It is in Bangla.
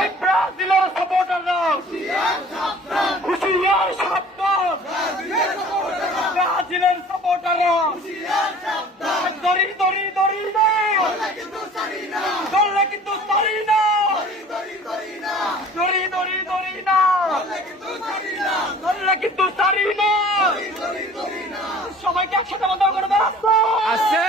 এই ব্রাজিলের সাপোর্টাররা হুঁশিয়ার সাবধান, ব্রাজিলের সাপোর্টাররা দড়ি দড়ি দড়ি না, ধরলে কিন্তু সারি না, দড়ি দড়ি দড়ি না, ধরলে কিন্তু সারি না। সবাইকে একসাথে বন্ধ করে দেওয়া আছে